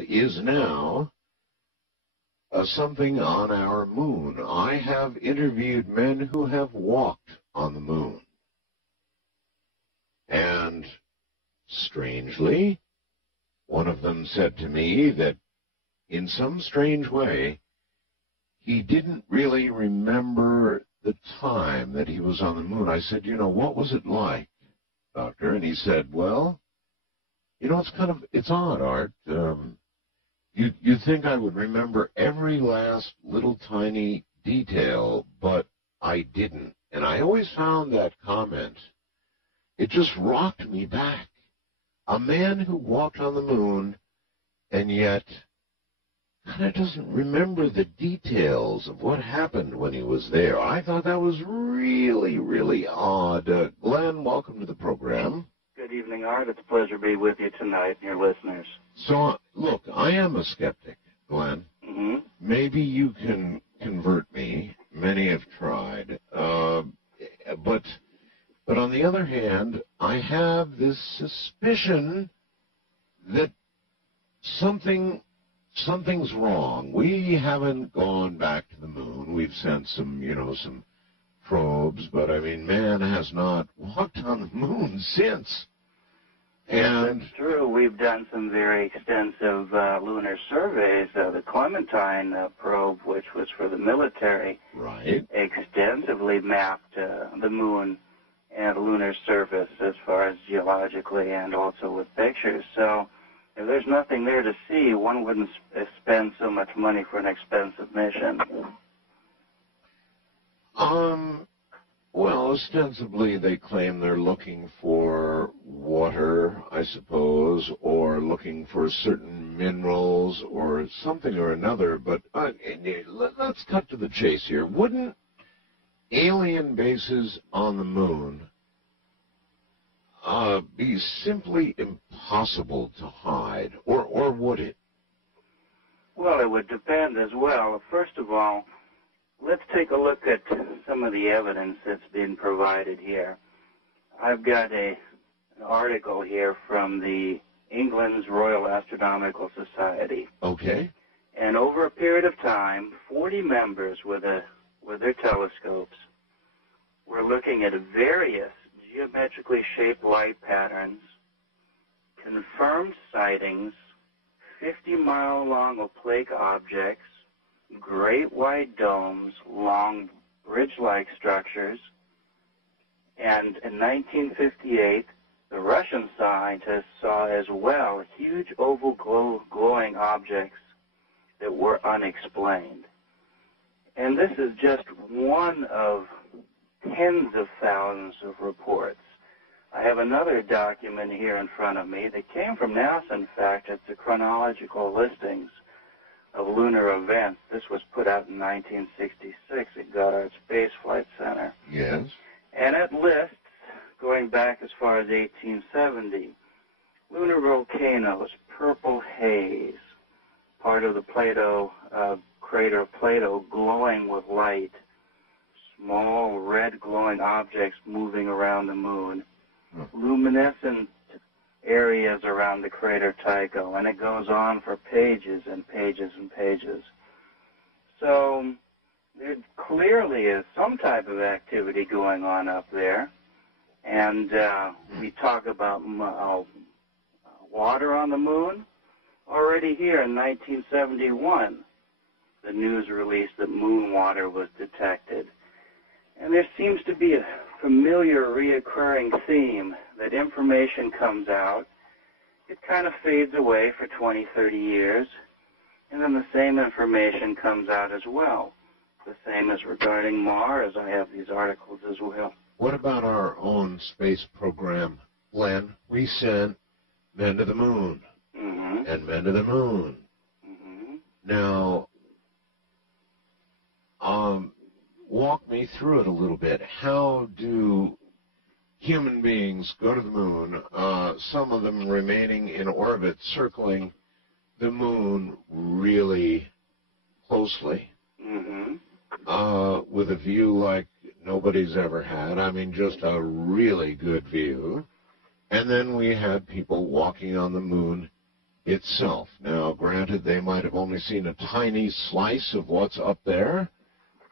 is now something on our moon. I have interviewed men who have walked on the moon. And strangely, one of them said to me that in some strange way, he didn't really remember the time that he was on the moon. I said, what was it like, Doctor? And he said, well, it's odd, Art. You'd think I would remember every last little tiny detail, but I didn't. And I always found that comment, it just rocked me back. A man who walked on the moon and yet kind of doesn't remember the details of what happened when he was there. I thought that was really, really odd. Glenn, welcome to the program. Good evening, Art. It's a pleasure to be with you tonight and your listeners. So, look, I am a skeptic, Glenn. Mm-hmm. Maybe you can convert me. Many have tried. But on the other hand, I have this suspicion that something's wrong. We haven't gone back to the moon. We've sent some probes, but man has not walked on the moon since. And that's true. We've done some very extensive lunar surveys. The Clementine probe, which was for the military, right, extensively mapped the moon and the lunar surface as far as geologically and also with pictures. So if there's nothing there to see, one wouldn't spend so much money for an expensive mission. Well, ostensibly they claim they're looking for water, I suppose, or looking for certain minerals or something or another. But let's cut to the chase here. Wouldn't alien bases on the moon be simply impossible to hide, or would it? Well, it would depend as well. First of all, let's take a look at some of the evidence that's been provided here. I've got an article here from the England's Royal Astronomical Society. Okay. And over a period of time, 40 members with their telescopes were looking at various geometrically shaped light patterns, confirmed sightings, 50-mile-long opaque objects, great white domes, long bridge-like structures, and in 1958, the Russian scientists saw as well huge oval glowing objects that were unexplained. And this is just one of tens of thousands of reports. I have another document here in front of me that came from NASA, in fact. It's the chronological listings of lunar events. This was put out in 1966 at Goddard Space Flight Center. Yes. And it lists, going back as far as 1870, lunar volcanoes, purple haze, part of the Plato, crater Plato glowing with light, small red glowing objects moving around the moon, luminescent areas around the crater Tycho, and it goes on for pages and pages and pages. So there clearly is some type of activity going on up there, and we talk about water on the moon. Already here in 1971, the news released that moon water was detected. And there seems to be a familiar reoccurring theme that information comes out, it kind of fades away for 20, 30 years, and then the same information comes out as well. The same as regarding Mars. I have these articles as well. What about our own space program, Glenn? We sent men to the moon, and men to the moon. Now, walk me through it a little bit. How do human beings go to the moon, some of them remaining in orbit, circling the moon really closely, with a view like nobody's ever had? I mean, just a really good view. And then we had people walking on the moon itself. Now, granted, they might have only seen a tiny slice of what's up there,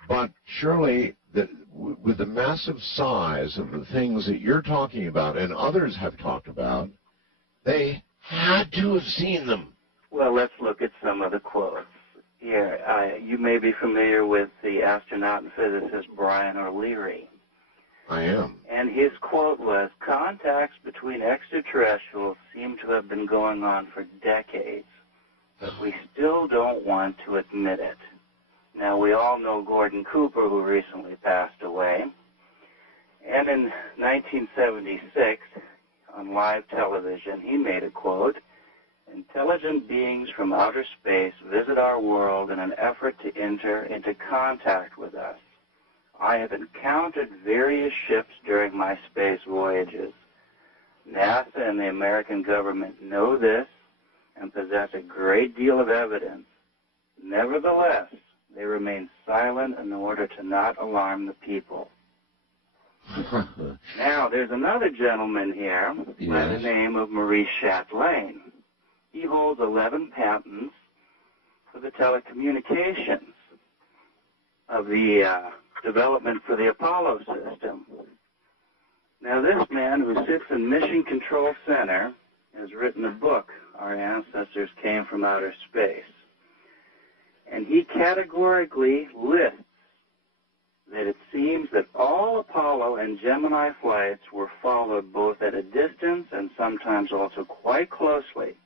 but surely with the massive size of the things that you're talking about and others have talked about, they had to have seen them. Well, let's look at some of the quotes. Here, you may be familiar with the astronaut and physicist Brian O'Leary. I am. And his quote was, "Contacts between extraterrestrials seem to have been going on for decades, but we still don't want to admit it." Now, we all know Gordon Cooper, who recently passed away. And in 1976, on live television, he made a quote, "Intelligent beings from outer space visit our world in an effort to enter into contact with us. I have encountered various ships during my space voyages. NASA and the American government know this and possess a great deal of evidence. Nevertheless, they remain silent in order to not alarm the people." Now, there's another gentleman here by the name of Maurice Chatelain. He holds 11 patents for the telecommunications of the development for the Apollo system. Now, this man who sits in Mission Control Center has written a book, Our Ancestors Came from Outer Space. And he categorically lists that it seems that all Apollo and Gemini flights were followed both at a distance and sometimes also quite closely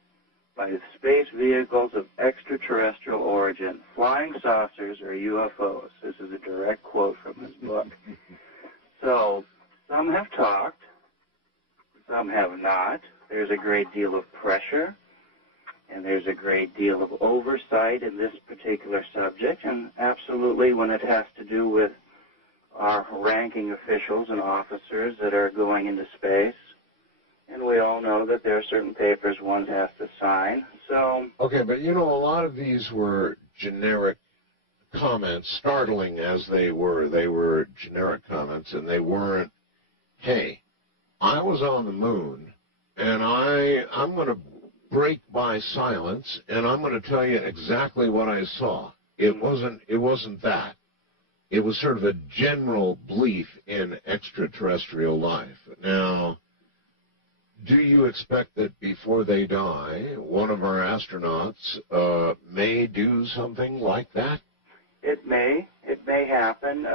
by space vehicles of extraterrestrial origin, flying saucers or UFOs. This is a direct quote from his book. So some have talked, some have not. There's a great deal of pressure, and there's a great deal of oversight in this particular subject, and absolutely when it has to do with our ranking officials and officers that are going into space. And we all know that there are certain papers one has to sign. So okay, but you know, a lot of these were generic comments, startling as they were. They were generic comments, and they weren't, hey, I was on the moon, and I'm going to break by silence, and I'm going to tell you exactly what I saw. It wasn't that. It was sort of a general belief in extraterrestrial life. Now, do you expect that before they die, one of our astronauts may do something like that? It may happen.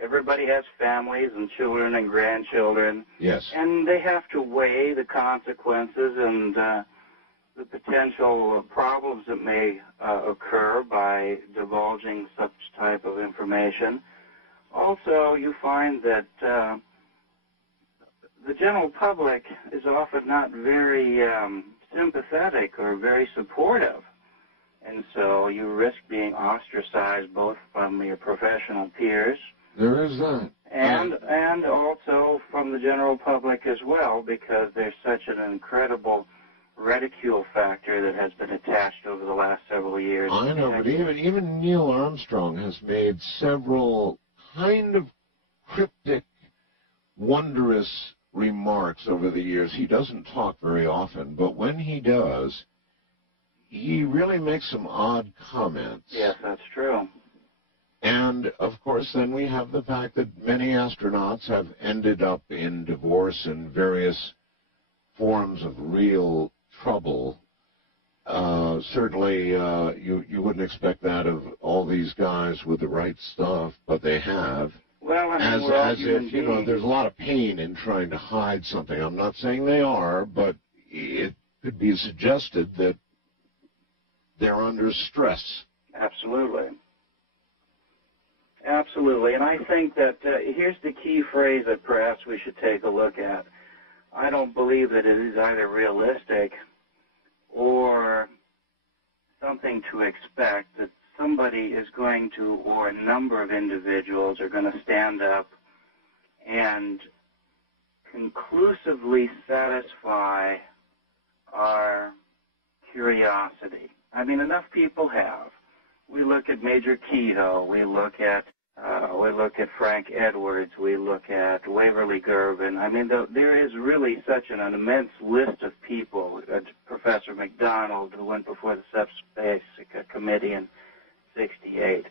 Everybody has families and children and grandchildren. Yes. And they have to weigh the consequences and the potential problems that may occur by divulging such type of information. Also, you find that the general public is often not very sympathetic or very supportive. And so you risk being ostracized both from your professional peers. There is that. And also from the general public as well, because there's such an incredible ridicule factor that has been attached over the last several years. I know, but even Neil Armstrong has made several kind of cryptic, wondrous remarks over the years. He doesn't talk very often, but when he does, he really makes some odd comments. Yes, that's true. And, of course, then we have the fact that many astronauts have ended up in divorce and various forms of real trouble. Certainly, you wouldn't expect that of all these guys with the right stuff, but they have. Well, I mean, as if, you know, there's a lot of pain in trying to hide something. I'm not saying they are, but it could be suggested that they're under stress. Absolutely. Absolutely. And I think that here's the key phrase that perhaps we should take a look at. I don't believe that it is either realistic or something to expect that somebody is going to, or a number of individuals are going to stand up and conclusively satisfy our curiosity. I mean, enough people have. We look at Major Kehoe. We look at We look at Frank Edwards. We look at Waverly Gervin. I mean, there is really such an immense list of people. Professor McDonald, who went before the Subspace Committee in '68.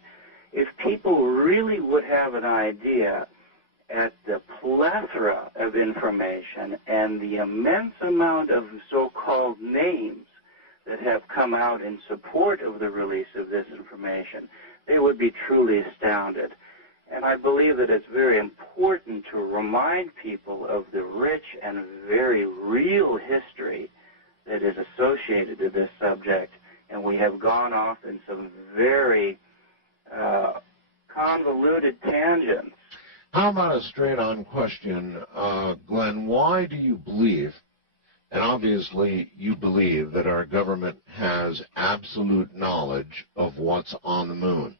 If people really would have an idea at the plethora of information and the immense amount of so-called names that have come out in support of the release of this information, they would be truly astounded. And I believe that it's very important to remind people of the rich and very real history that is associated to this subject. And we have gone off in some very convoluted tangents. How about a straight-on question, Glenn? Why do you believe, and obviously you believe, that our government has absolute knowledge of what's on the moon?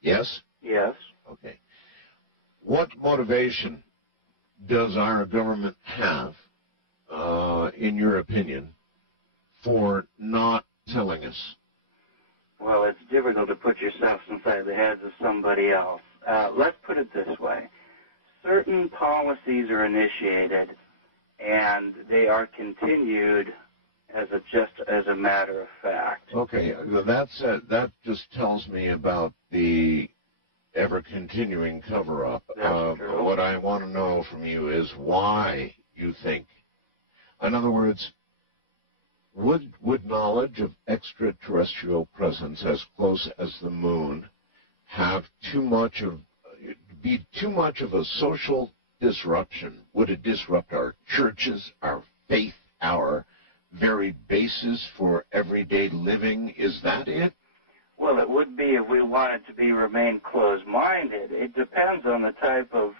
Yes? Yes. Okay. What motivation does our government have, in your opinion, for not telling us? Well, it's difficult to put yourself inside the heads of somebody else. Let's put it this way. Certain policies are initiated, and they are continued just as a matter of fact. Okay, that just tells me about the ever-continuing cover-up. What I want to know from you is why you think. In other words, would knowledge of extraterrestrial presence as close as the moon be too much of a social disruption? Would it disrupt our churches, our faith, our very basis for everyday living? Is that it? Well, it would be if we wanted to remain closed-minded. It depends on the type of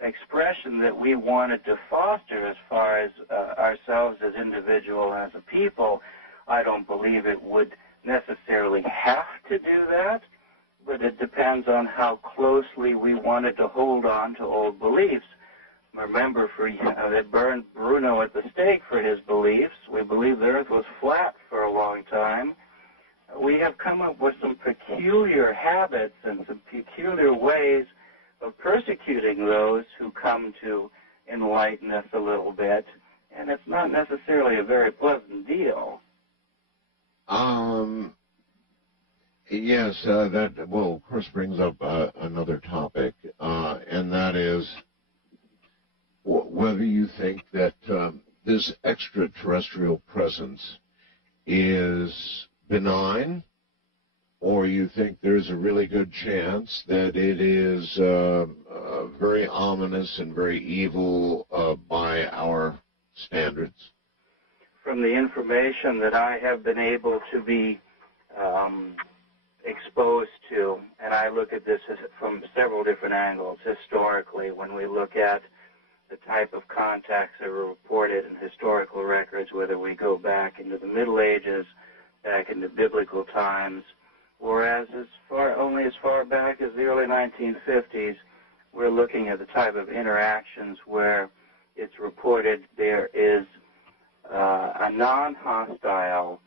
expression that we wanted to foster as far as ourselves as individuals, as a people. I don't believe it would necessarily have to do that, but it depends on how closely we wanted to hold on to old beliefs. Remember, they burned Bruno at the stake for his beliefs. We believe the earth was flat for a long time. We have come up with some peculiar habits and some peculiar ways of persecuting those who come to enlighten us a little bit, and it's not necessarily a very pleasant deal. Yes, that, well, of course, brings up another topic, and that is whether you think that this extraterrestrial presence is benign, or you think there's a really good chance that it is very ominous and very evil by our standards? From the information that I have been able to be exposed to, and I look at this from several different angles. Historically, when we look at the type of contacts that were reported in historical records, whether we go back into the Middle Ages, back into biblical times, or as far back as the early 1950s, we're looking at the type of interactions where it's reported there is a non-hostile,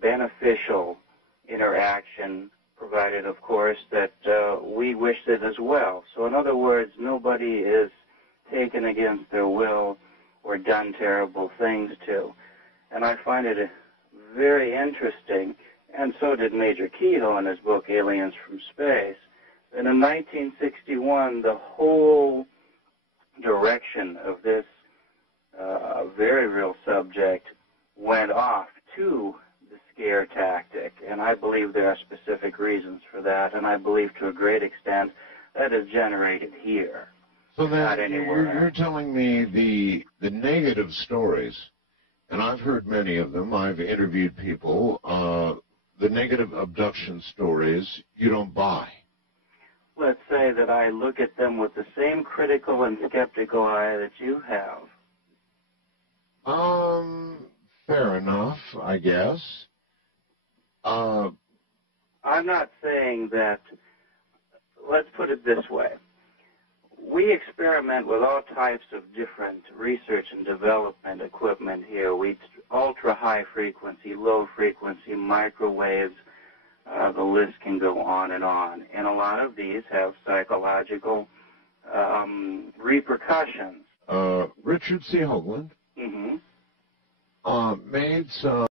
beneficial interaction, provided, of course, that we wish it as well. So in other words, nobody is taken against their will or done terrible things to. And I find it very interesting, and so did Major Kehoe in his book Aliens from Space, that in 1961 the whole direction of this very real subject went off to the scare tactic, and I believe there are specific reasons for that, and I believe to a great extent that is generated here. So then you're telling me the negative stories, and I've heard many of them, I've interviewed people, the negative abduction stories you don't buy. Let's say that I look at them with the same critical and skeptical eye that you have. Fair enough, I guess. I'm not saying that, let's put it this way. We experiment with all types of different research and development equipment here. We ultra-high frequency, low frequency, microwaves, The list can go on. And a lot of these have psychological repercussions. Richard C. Hoagland Mm-hmm. made some